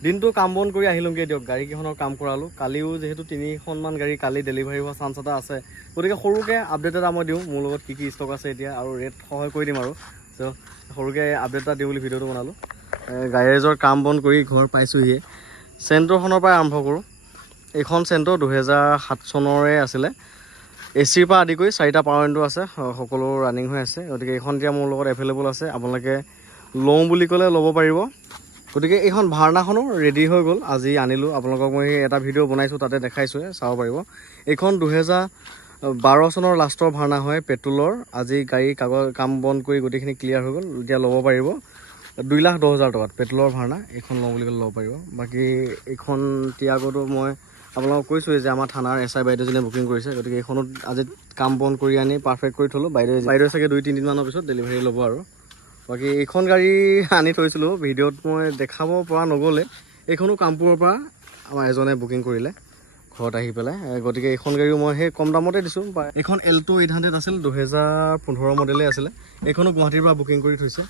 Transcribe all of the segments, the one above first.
দিনটো কাম বন কৰি আহিলোঁগৈ দিয়ক। গাড়ীকেইখনৰ কাম কৰালোঁ। কালিও যিহেতু তিনিখনমান গাড়ী কালি ডেলিভাৰী হোৱা চান্স এটা আছে। গতিকে সৰুকৈ আপডেট এটা মই দিওঁ। মোৰ লগত কি কি ষ্টক আছে এতিয়া আৰু ৰেট সহায় কৰি দিম আৰু। চ' সৰুকৈ আপডেট এটা দিওঁ বুলি ভিডিঅ'টো বনালোঁ। গাড়ীজৰ কাম বন কৰি ঘৰ পাইছোঁহিয়ে। চেণ্টৰখনৰ পৰাই আৰম্ভ কৰোঁ। এইখন চেণ্টৰ দুহেজাৰ সাত চনৰে আছিলে। এ চিৰ পৰা আদি কৰি চাৰিটা পাৱাৰ উইণ্ডো আছে। সকলো ৰানিং হৈ আছে। গতিকে এইখন এতিয়া মোৰ লগত এভেইলেবল আছে। আপোনালোকে লওঁ বুলি ক'লে ল'ব পাৰিব। গতিকে এইখন ভাৰ্নাখনো ৰেডি হৈ গ'ল। আজি আনিলোঁ। আপোনালোকক মই এটা ভিডিঅ' বনাইছোঁ তাতে দেখাইছোঁৱে চাব পাৰিব। এইখন দুহেজাৰ বাৰ চনৰ লাষ্টৰ ভাৰ্না হয় পেট্ৰলৰ। আজি গাড়ী কাগজ কাম বন কৰি গোটেইখিনি ক্লিয়াৰ হৈ গ'ল। এতিয়া ল'ব পাৰিব। দুই লাখ দহ হাজাৰ টকাত পেট্ৰলৰ ভাৰ্না এইখন লওঁ বুলি ক'লে ল'ব পাৰিব। বাকী এইখন টিয়াগোটো মই আপোনালোকক কৈছোঁৱে যে আমাৰ থানাৰ এছ আই বাইদেউজনীয়ে বুকিং কৰিছে। গতিকে এইখনত আজি কাম বন কৰি আনি পাৰফেক্ট কৰি থ'লোঁ। বাইদেউ বাইদেউ চাগে দুই তিনিদিনমানৰ পিছত ডেলিভাৰী ল'ব আৰু। বাকী এইখন গাড়ী আনি থৈছিলোঁ ভিডিঅ'ত মই দেখাব পৰা নগ'লে এইখনো কামপুৰৰ পৰা আমাৰ এজনে বুকিং কৰিলে ঘৰত আহি পেলাই। গতিকে এইখন গাড়ীও মই সেই কম দামতে দিছোঁ এইখন এল্টো এইট হাণ্ড্ৰেড আছিল দুহেজাৰ পোন্ধৰ মডেলেই আছিলে। এইখনো গুৱাহাটীৰ পৰা বুকিং কৰি থৈছে।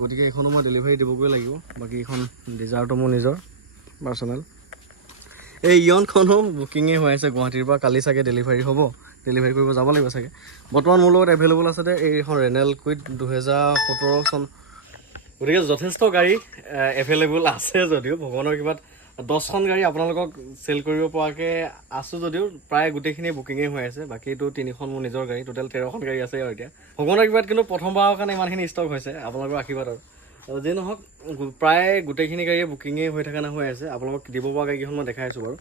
গতিকে এইখনো মই ডেলিভাৰী দিবগৈ লাগিব। বাকী এইখন ডিজাৰটো মোৰ নিজৰ পাৰ্চনেল। এই ইয়নখনো বুকিঙেই হৈ আছে গুৱাহাটীৰ পৰা কালি চাগে ডেলিভাৰী হ'ব। ডেলিভাৰী কৰিব যাব লাগিব চাগে। বৰ্তমান মোৰ লগত এভেইলেবল আছে দে এইখন ৰেনেল কুইড দুহেজাৰ সোতৰ চন। গতিকে যথেষ্ট গাড়ী এভেইলেবল আছে যদিও। ভগৱানৰ কিবাত দহখন গাড়ী আপোনালোকক চেল কৰিব পৰাকৈ আছোঁ যদিও। প্ৰায় গোটেইখিনি বুকিঙেই হৈ আছে। বাকীটো তিনিখন মোৰ নিজৰ গাড়ী। টোটেল তেৰখন গাড়ী আছে আৰু এতিয়া। ভগৱানৰ কিবাত কিন্তু প্ৰথমবাৰৰ কাৰণে ইমানখিনি ষ্টক হৈছে। আপোনালোকৰ আশীৰ্বাদ আৰু। যি নহওক প্ৰায় গোটেইখিনি গাড়ীয়ে বুকিঙেই হৈ থকা হৈ আছে। আপোনালোকক দিব পৰা গাড়ীকেইখন মই দেখাই আছোঁ বাৰু।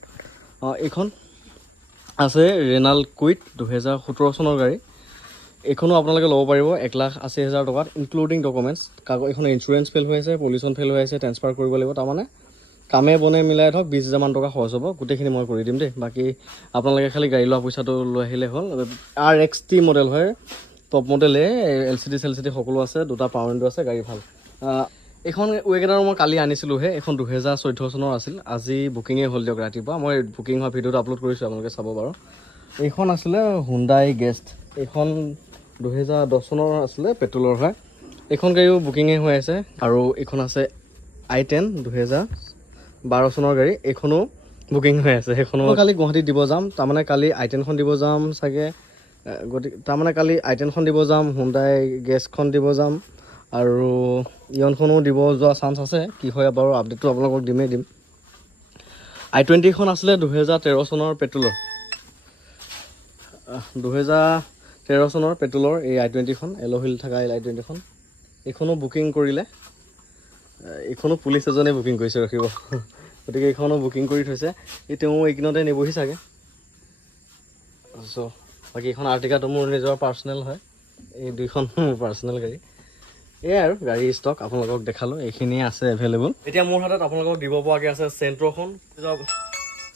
অঁ, এইখন আছে ৰেনাল কুইট দুহেজাৰ সোতৰ চনৰ গাড়ী। এইখনো আপোনালোকে ল'ব পাৰিব এক লাখ আশী হাজাৰ টকাত ইনক্লুডিং ডকুমেণ্টছ কাগজ এইখন ইঞ্চুৰেঞ্চ ফেইল হৈ আছে পলিউশ্যন ফেইল হৈ আছে ট্ৰেন্সফাৰ কৰিব লাগিব তাৰমানে কামে বনে মিলাই ধৰক বিছ হাজাৰমান টকা খৰচ হ'ব গোটেইখিনি মই কৰি দিম দেই। বাকী আপোনালোকে খালি গাড়ী লোৱা পইচাটো লৈ আহিলে হ'ল। আৰ এক্স টি মডেল হয় টপ মডেলে L C D cell C D সকলো আছে দুটা পাৱাৰ উইণ্ডো আছে গাড়ী ভাল। এইখন ৱেগেনাৰ মই কালি আনিছিলোঁহে এইখন দুহেজাৰ চৈধ্য চনৰ আছিল। আজি বুকিঙেই হ'ল দিয়ক ৰাতিপুৱা। মই বুকিং হোৱা ভিডিঅ'টো আপলোড কৰিছোঁ আপোনালোকে চাব বাৰু। এইখন আছিলে হুণ্ডাই গেষ্ট এইখন দুহেজাৰ দহ চনৰ আছিলে পেট্ৰলৰ হয়। এইখন গাড়ীও বুকিঙেই হৈ আছে। আৰু এইখন আছে আই টেন দুহেজাৰ বাৰ চনৰ গাড়ী। এইখনো বুকিং হৈ আছে। সেইখনো কালি গুৱাহাটীত দিব যাম। তাৰমানে কালি আই টেনখন দিব যাম চাগে। গতিকে তাৰমানে কালি আই টেনখন দিব যাম হুণ্ডাই গেছখন দিব যাম। আৰু ইয়নখনো দিব যোৱা চান্স আছে। কি হয় বাৰু আপডেটটো আপোনালোকক দিমেই দিম। আই টুৱেণ্টিখন আছিলে দুহেজাৰ তেৰ চনৰ পেট্ৰলৰ দুহেজাৰ তেৰ চনৰ পেট্ৰলৰ এই আই টুৱেণ্টিখন এল'হিল থকা এই আই টুৱেণ্টিখন এইখনো বুকিং কৰিলে। এইখনো পুলিচ এজনে বুকিং কৰিছে ৰখিব। গতিকে এইখনো বুকিং কৰি থৈছে। এই তেওঁ এইকেইদিনতে নিবহি চাগে। চ' বাকী এইখন আৰ্টিকাটো মোৰ নিজৰ পাৰ্চনেল হয়। এই দুইখন মোৰ পাৰ্চনেল গাড়ী। এয়াই আৰু গাড়ী ষ্টক আপোনালোকক দেখালোঁ এইখিনিয়ে আছে এভেইলেবল এতিয়া মোৰ হাতত আপোনালোকক দিব পৰাকৈ আছে চেণ্ট্ৰখন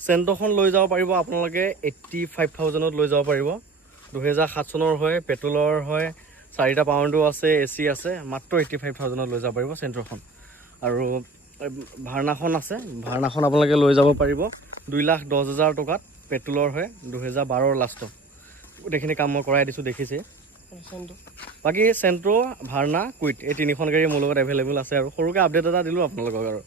চেণ্ট্ৰখন লৈ যাব পাৰিব আপোনালোকে এইট্টি ফাইভ থাউজেণ্ডত লৈ যাব পাৰিব। দুহেজাৰ সাত চনৰ হয় পেট্ৰলৰ হয় চাৰিটা পাউণ্ডো আছে এ চি আছে মাত্ৰ এইট্টি ফাইভ থাউজেণ্ডত লৈ যাব পাৰিব চেণ্ট্ৰখন আৰু ভাৰ্নাখন আছে ভাৰ্নাখন আপোনালোকে লৈ যাব পাৰিব। দুই লাখ দহ হাজাৰ টকাত পেট্ৰলৰ হয় দুহেজাৰ বাৰৰ লাষ্টত। গোটেইখিনি কাম মই কৰাই দিছোঁ দেখিছে বাকী চেণ্ট্ৰ' ভাৰ্না কুইট এই তিনিখন গাড়ী মোৰ লগত এভেইলেবল আছে আৰু। সৰুকৈ আপডেট এটা দিলোঁ আপোনালোকক আৰু।